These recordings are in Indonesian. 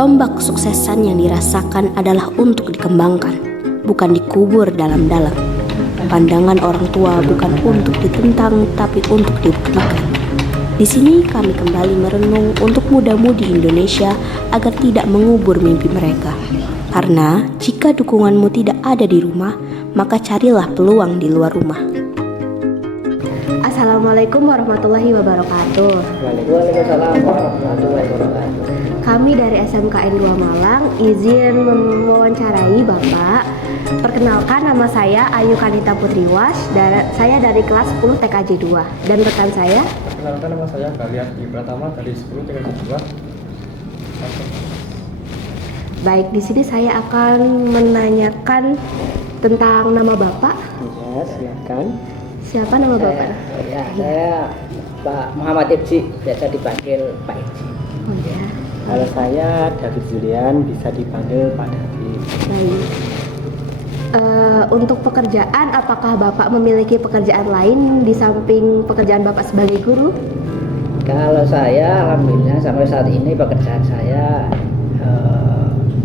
Tombak kesuksesan yang dirasakan adalah untuk dikembangkan, bukan dikubur dalam-dalam. Pandangan orang tua bukan untuk ditentang, tapi untuk dibuktikan. Di sini kami kembali merenung untuk muda-mudi Indonesia agar tidak mengubur mimpi mereka. Karena jika dukunganmu tidak ada di rumah, maka carilah peluang di luar rumah. Assalamualaikum warahmatullahi wabarakatuh. Waalaikumsalam warahmatullahi wabarakatuh. Kami dari SMKN 2 Malang izin mewawancarai Bapak. Perkenalkan, nama saya Ayu Kanita Putriwas, saya dari kelas 10 TKJ 2. Dan rekan saya? Perkenalkan, nama saya Galiardi Pratama dari 10 TKJ 2. Baik, di sini saya akan menanyakan tentang nama Bapak. Ya, silakan. Siapa nama Bapak? Saya Pak Muhammad Ibji, biasa dipanggil Pak Ibji. Oh ya. Kalau saya David Julian, bisa dipanggil Pak David. Baik. Untuk pekerjaan, apakah Bapak memiliki pekerjaan lain di samping pekerjaan Bapak sebagai guru? Kalau saya, alhamdulillah sampai saat ini pekerjaan saya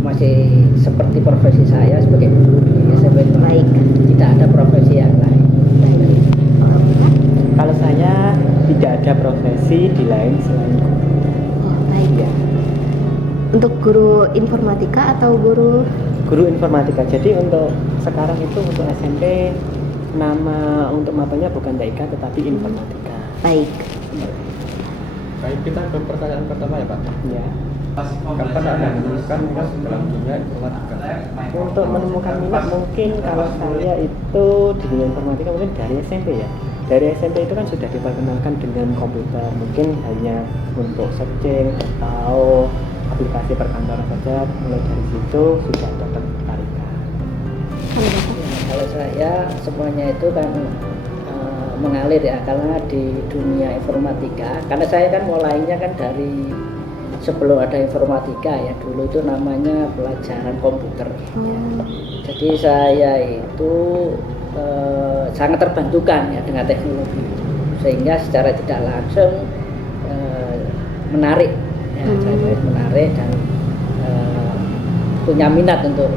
masih seperti profesi saya sebagai guru. Ya, Baik. Tidak ada profesi yang lain. Kalau saya tidak ada profesi di lain selain guru. Oh, baik. Ya. Untuk guru informatika atau guru? Guru informatika. Jadi untuk sekarang itu untuk SMP nama untuk matanya bukan TIK tetapi informatika. Baik. Baik, kita ke pertanyaan pertama ya Pak. Ya. Kapan Anda menemukan minat dalam dunia informatika? Untuk menemukan minat mungkin kalau saya itu di dunia informatika mungkin dari SMP ya. Dari SMP itu kan sudah diperkenalkan dengan komputer, mungkin hanya untuk searching atau aplikasi perkantoran saja. Mulai dari situ sudah ada ketertarikan. Kalau saya semuanya itu kan mengalir ya, karena di dunia informatika, karena saya kan mulainya kan dari sebelum ada informatika ya, dulu itu namanya pelajaran komputer. Jadi saya itu sangat terbantukan ya dengan teknologi, sehingga secara tidak langsung menarik ya, saya menarik dan punya minat untuk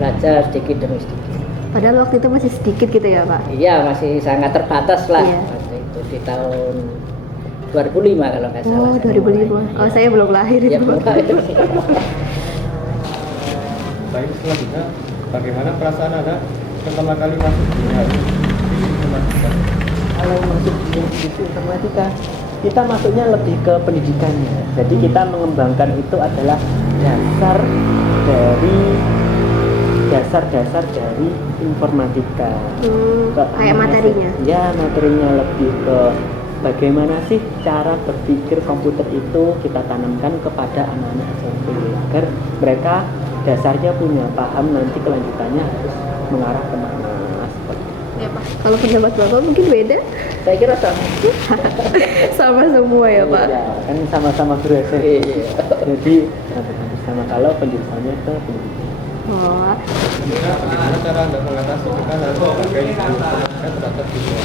belajar sedikit demi sedikit. Padahal waktu itu masih sedikit gitu ya Pak? Iya, masih sangat terbatas lah. Iya. Waktu itu di tahun 2005 kalau nggak salah. Oh, 2005. Oh, saya belum lahir Ya, itu Pak. Baik, selanjutnya bagaimana perasaan Anda pertama kali masuk dunia informatika? Kalau masuk di industri informatika, kita masuknya lebih ke pendidikannya. Jadi kita mengembangkan itu adalah dasar dari informatika. Kayak materinya? Ya, materinya lebih ke bagaimana sih cara berpikir komputer itu kita tanamkan kepada anak-anak SMP agar mereka dasarnya punya paham, nanti kelanjutannya harus mengarah kemana. Ya Pak. Kalau pendapat Bapak mungkin beda? Saya kira sama. Sama semua ya Pak? Ya, kan sama-sama guru SMP. Iya. Jadi sama kalau penjurusannya ke pendidikan. Oh, Bagaimana cara Anda mengatasi tekanan sebagai guru informatika terhadap siswa?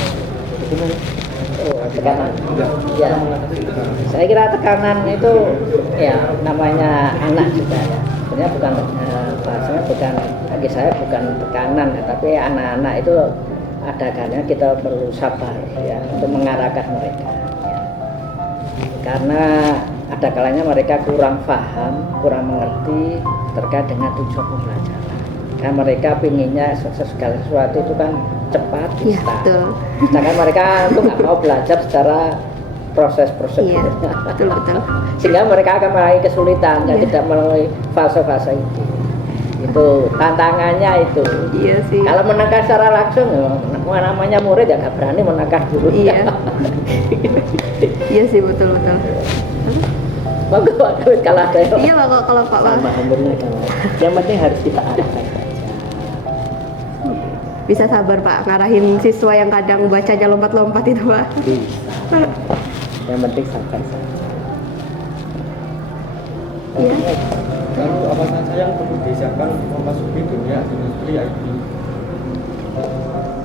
Oh, tekanan. Ya, Ya. cara mengatasi tekanan. Saya kira tekanan itu ya namanya anak juga ya. Sebenarnya bukan bahasanya bukan, bagi saya bukan tekanan ya, tapi anak-anak itu ada kalanya kita perlu sabar ya untuk mengarahkan mereka. Ya. Karena ada kalanya mereka kurang paham, kurang mengerti terkait dengan tujuan pembelajaran. Karena mereka pinginnya segala sesuatu itu kan cepat, iya instan. betul. Sedangkan mereka itu nggak mau belajar secara proses-proses. Iya, betul. Sehingga mereka akan mengalami kesulitan dan Iya. tidak melalui fase-fase itu. Itu tantangannya itu. Iya sih. Kalau menekan secara langsung, ya, namanya murid ya nggak berani menekan guru. Iya. Iya sih, betul. Bagus kalau ada yang Iya lah kalau Pak Wah. Sama hampirnya kan. Yang penting harus kita arahkan saja. Bisa sabar Pak, ngarahin siswa yang kadang bacanya lompat-lompat itu Pak. Bisa. Yang penting sabar saja. Iya. Lalu apa saja yang perlu disiapkan untuk memasuki dunia industri IT?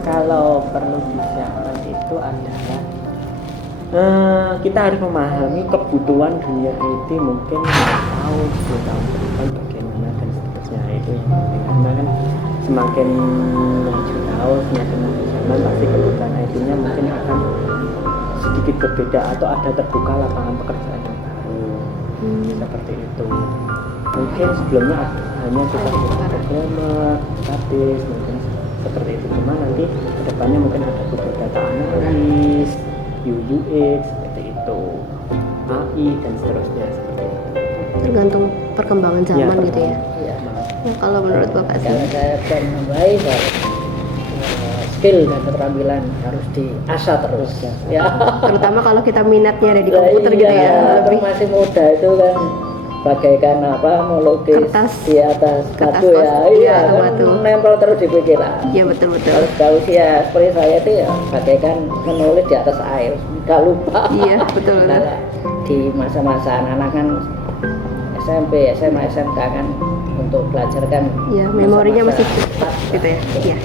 Kalau perlu disiapkan itu adalah kita harus memahami kebutuhan dunia IT mungkin 5 tahun, 10 tahun ke depan bagaimana dan seterusnya. Itu yang penting, karena kan semakin maju tahun, semakin maju zaman, pasti kebutuhan IT-nya mungkin akan sedikit berbeda atau ada terbuka lapangan pekerjaan yang baru. Seperti itu. Mungkin sebelumnya hanya kita programmer, database, mungkin seperti itu. Cuma nanti kedepannya mungkin ada Google Data Analyst, UX, seperti itu, AI dan seterusnya seperti itu. Tergantung perkembangan zaman gitu ya. Iya. Nah, kalau menurut Bapak sih? Kalau saya dan membaik, skill dan keterampilan harus diasah terus. Ya. Terutama kalau kita minatnya ada di komputer gitu ya. Lebih masih muda itu kan bagaikan apa melukis Kertas. di atas Kertas batu pos- ya. iya, Iya, atau kan batu. nempel terus di pikiran. Iya betul-betul. Kalau sudah usia seperti saya itu ya bagaikan menulis di atas air, nggak lupa. Iya betul. Nah, di masa-masa anak-anak kan SMP, SMA, SMK kan untuk belajar kan. Iya, memorinya masih masa-masa cepat gitu ya. Iya.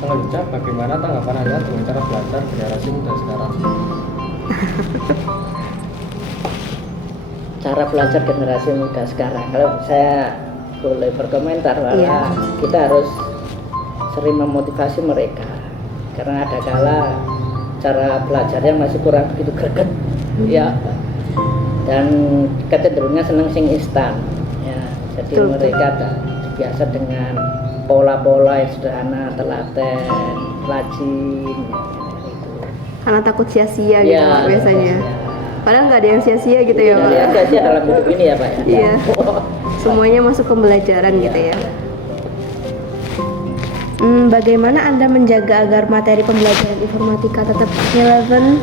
Selanjutnya, bagaimana tanggapan Anda dengan cara belajar generasi muda sekarang? Cara belajar generasi muda sekarang, kalau saya boleh berkomentar bahwa Iya. kita harus sering memotivasi mereka, karena ada kala cara belajarnya masih kurang begitu greget ya, dan kecenderungannya seneng sing instan ya. Jadi Betul, mereka tak biasa dengan pola-pola yang sederhana, telaten, rajin gitu. Karena takut sia-sia gitu Ya, Pak, biasanya. Padahal nggak ada yang sia-sia gitu ya Pak. Jadi aja dalam hidup ini ya Pak ya. Iya. Semuanya masuk pembelajaran gitu ya. Bagaimana Anda menjaga agar materi pembelajaran informatika tetap relevan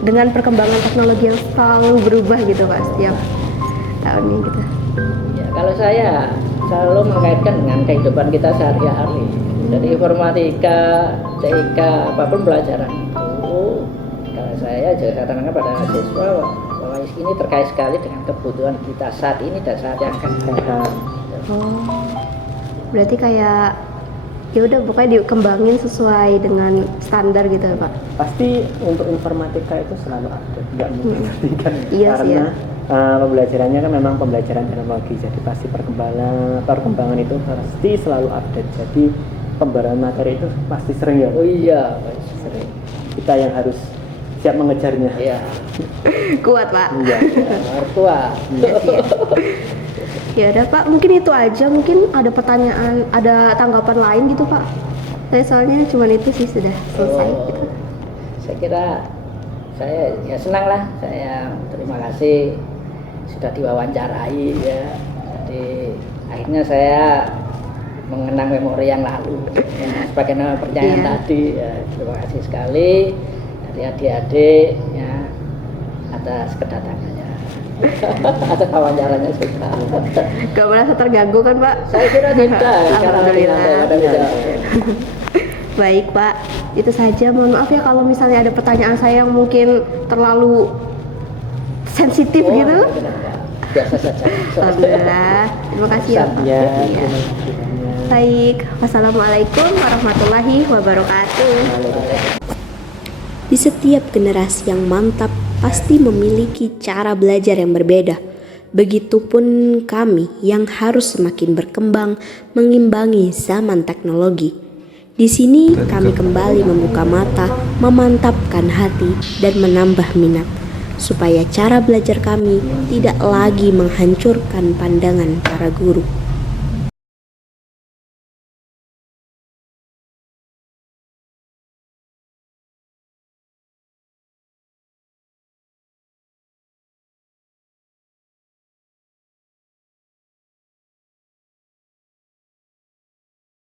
dengan perkembangan teknologi yang selalu berubah gitu Pak setiap tahunnya gitu? Ya, kalau saya selalu mengaitkan dengan kehidupan kita sehari-hari. Jadi informatika, TIK, apapun pelajaran itu, kalau saya juga katakan pada siswa bahwa ini terkait sekali dengan kebutuhan kita saat ini dan saat yang akan datang. Oh, berarti kayak ya udah pokoknya dikembangin sesuai dengan standar gitu ya Pak. Pasti untuk informatika itu selalu ada, nggak mungkin kan? Iya sih Karena ya. pembelajarannya kan memang pembelajaran teknologi, jadi pasti perkembangan itu pasti selalu update. Jadi pembaruan materi itu pasti sering ya. Oh iya, Pak. Sering. Kita yang harus siap mengejarnya. Iya, Kuat Pak. Iya. harus kuat. Ya udah Pak, mungkin itu aja. Mungkin ada pertanyaan, ada tanggapan lain gitu Pak. Saya soalnya cuma itu sih sudah selesai. Oh, Gitu. saya kira saya ya senang lah, saya terima kasih sudah diwawancarai ya. Jadi akhirnya saya mengenang memori yang lalu ya, sebagaimana pertanyaan Iya. tadi ya, terima kasih sekali dari adik-adik ya atas kedatangannya. Atas wawancaranya juga. Gak merasa terganggu kan Pak? Saya kira tidak. Alhamdulillah. Karena tidak. Baik Pak, itu saja. Mohon maaf ya kalau misalnya ada pertanyaan saya yang mungkin terlalu sensitif Oh, gitu. tidak. Biasa saja. Alhamdulillah. Terima kasih ya Pak. Ya, Iya. terima kasih banyak. Baik, wassalamualaikum warahmatullahi wabarakatuh. Di setiap generasi yang mantap pasti memiliki cara belajar yang berbeda. Begitupun kami yang harus semakin berkembang mengimbangi zaman teknologi. Di sini kami kembali membuka mata, memantapkan hati, dan menambah minat supaya cara belajar kami tidak lagi menghancurkan pandangan para guru.